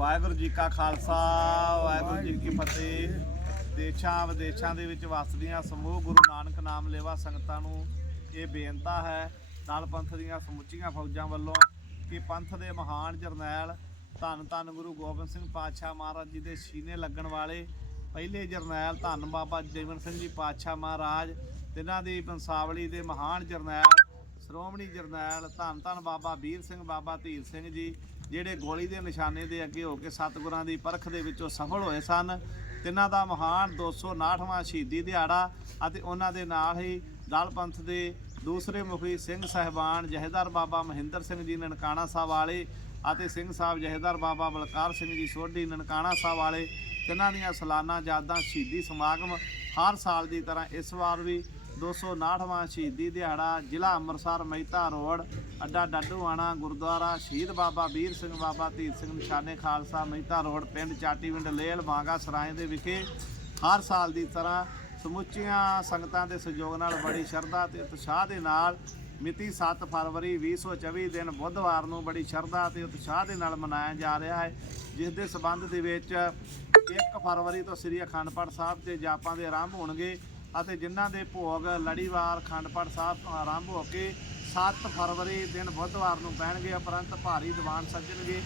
ਵਾਹਿਗੁਰੂ ਜੀ ਕਾ ਖਾਲਸਾ, ਵਾਹਿਗੁਰੂ ਜੀ ਕੀ ਫਤਿਹ। ਦੇਸ਼ਾਂ ਵਿਦੇਸ਼ਾਂ ਦੇ ਵਿੱਚ ਵਸਦੀਆਂ ਸਮੂਹ ਗੁਰੂ ਨਾਨਕ ਨਾਮ ਲੇਵਾ ਸੰਗਤਾਂ ਨੂੰ ਇਹ ਬੇਨਤੀ ਹੈ ਨਾਲ ਪੰਥ ਦੀਆਂ ਸਮੁੱਚੀਆਂ ਫੌਜਾਂ ਵੱਲੋਂ ਕਿ ਪੰਥ ਦੇ ਮਹਾਨ ਜਰਨੈਲ ਧੰਨ ਧੰਨ ਗੁਰੂ ਗੋਬਿੰਦ ਸਿੰਘ ਪਾਤਸ਼ਾਹ ਮਹਾਰਾਜ ਜੀ ਦੇ ਸੀਨੇ ਲੱਗਣ ਵਾਲੇ ਪਹਿਲੇ ਜਰਨੈਲ ਧੰਨ ਬਾਬਾ ਜੀਵਨ ਸਿੰਘ ਜੀ ਪਾਤਸ਼ਾਹ ਮਹਾਰਾਜ, ਤਿਨਾਂ ਦੀ ਬੰਸਾਵਲੀ ਦੇ ਮਹਾਨ ਜਰਨੈਲ, ਸ਼੍ਰੋਮਣੀ ਜਰਨੈਲ ਧੰਨ ਧੰਨ ਬਾਬਾ ਵੀਰ ਸਿੰਘ, ਬਾਬਾ ਧੀਰ ਸਿੰਘ ਜੀ ਜਿਹੜੇ ਗੋਲੀ ਦੇ ਨਿਸ਼ਾਨੇ ਦੇ ਅੱਗੇ ਹੋ ਕੇ ਸਤਿਗੁਰਾਂ ਦੀ ਪਰਖ ਦੇ ਵਿੱਚੋਂ ਸਫਲ ਹੋਏ ਸਨ, ਤਿੰਨਾਂ ਦਾ ਮਹਾਨ 259ਵਾਂ ਸ਼ਹੀਦੀ ਦਿਹਾੜਾ ਅਤੇ ਉਹਨਾਂ ਦੇ ਨਾਲ ਹੀ ਦਲ ਪੰਥ ਦੇ ਦੂਸਰੇ ਮੁਖੀ ਸਿੰਘ ਸਹਿਬਾਨ ਜਹੇਦਾਰ ਬਾਬਾ ਮਹਿੰਦਰ ਸਿੰਘ ਜੀ ਨਨਕਾਣਾ ਸਾਹਿਬ ਵਾਲੇ ਅਤੇ ਸਿੰਘ ਸਾਹਿਬ ਜਹੇਦਾਰ ਬਾਬਾ ਬਲਕਾਰ ਸਿੰਘ ਜੀ ਸੋਢੀ ਨਨਕਾਣਾ ਸਾਹਿਬ ਵਾਲੇ, ਤਿੰਨਾਂ ਦੀਆਂ ਸਾਲਾਨਾ ਯਾਦਾਂ ਸ਼ਹੀਦੀ ਸਮਾਗਮ ਹਰ ਸਾਲ ਦੀ ਤਰ੍ਹਾਂ ਇਸ ਵਾਰ ਵੀ 259ਵਾਂ ਸ਼ਹੀਦੀ ਦਿਹਾੜਾ ਜ਼ਿਲ੍ਹਾ ਅੰਮ੍ਰਿਤਸਰ ਮਹਿਤਾ ਰੋਡ, ਅੱਡਾ ਡੱਡੂਆਣਾ ਗੁਰਦੁਆਰਾ ਸ਼ਹੀਦ ਬਾਬਾ ਵੀਰ ਸਿੰਘ ਬਾਬਾ ਧੀਰ ਸਿੰਘ ਨਿਸ਼ਾਨੇ ਖਾਲਸਾ ਮਹਿਤਾ ਰੋਡ, ਪਿੰਡ ਚਾਟੀਵਿੰਡ ਲੇਲ ਮਾਂਗਾ ਸਰਾਏ ਦੇ ਵਿਖੇ ਹਰ ਸਾਲ ਦੀ ਤਰ੍ਹਾਂ ਸਮੁੱਚੀਆਂ ਸੰਗਤਾਂ ਦੇ ਸਹਿਯੋਗ ਨਾਲ ਬੜੀ ਸ਼ਰਧਾ ਤੇ ਉਤਸ਼ਾਹ ਦੇ ਨਾਲ ਮਿਤੀ 7 ਫਰਵਰੀ 2024 ਦਿਨ ਬੁੱਧਵਾਰ ਨੂੰ ਬੜੀ ਸ਼ਰਧਾ ਤੇ ਉਤਸ਼ਾਹ ਦੇ ਨਾਲ ਮਨਾਇਆ ਜਾ ਰਿਹਾ ਹੈ, ਜਿਸ ਦੇ ਸਬੰਧ ਦੇ ਵਿੱਚ 1 ਫਰਵਰੀ ਤੋਂ ਸ੍ਰੀ ਅਖੰਡ ਪਾਠ ਸਾਹਿਬ ਤੇ ਜਾਪਾਂ ਦੇ ਆਰੰਭ ਹੋਣਗੇ। ਅਤੇ ਜਿਨ੍ਹਾਂ ਦੇ ਭੋਗ ਲੜੀਵਾਰ ਅਖੰਡ ਪਾਠ ਸਾਹਿਬ ਤੋਂ ਆਰੰਭ ਹੋ ਕੇ 7 ਫਰਵਰੀ ਦਿਨ ਬੁੱਧਵਾਰ ਨੂੰ ਪੈਣਗੇ, ਉਪਰੰਤ ਭਾਰੀ ਦੀਵਾਨ ਸੱਜਣਗੇ।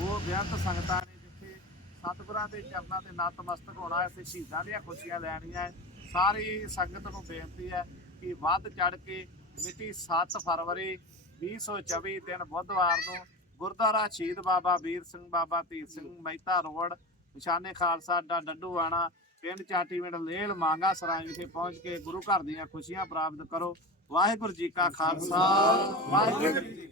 ਉਹ ਬੇਅੰਤ ਸੰਗਤਾਂ ਨੇ ਜਿੱਥੇ ਸਤਿਗੁਰਾਂ ਦੇ ਚਰਨਾਂ ਤੇ ਨਤਮਸਤਕ ਹੋਣਾ ਹੈ ਤੇ ਸ਼ਹੀਦਾਂ ਦੀਆਂ ਖੁਸ਼ੀਆਂ ਲੈਣੀਆਂ ਹੈ। ਸਾਰੀ ਸੰਗਤ ਨੂੰ ਬੇਨਤੀ ਹੈ ਕਿ ਵੱਧ ਚੜ ਕੇ ਮਿਤੀ 7 ਫਰਵਰੀ 2024 ਦਿਨ ਬੁੱਧਵਾਰ ਨੂੰ ਗੁਰਦੁਆਰਾ ਸ਼ਹੀਦ ਬਾਬਾ ਵੀਰ ਸਿੰਘ, ਬਾਬਾ ਧੀਰ ਸਿੰਘ ਮਹਿਤਾ ਰੋਡ, ਨਿਸ਼ਾਨੇ ਖਾਲਸਾ ਅੱਡਾ ਡੱਡੂਆਣਾ ਪਿੰਡ ਚਾਟੀਵਿੰਡ ਲੇਲ ਮਾਂਗਾ ਸਰਾਏ ਵਿਖੇ ਪਹੁੰਚ ਕੇ ਗੁਰੂ ਘਰ ਦੀਆਂ ਖੁਸ਼ੀਆਂ ਪ੍ਰਾਪਤ ਕਰੋ। ਵਾਹਿਗੁਰੂ ਜੀ ਕਾ ਖਾਲਸਾ, ਵਾਹਿਗੁਰੂ ਜੀ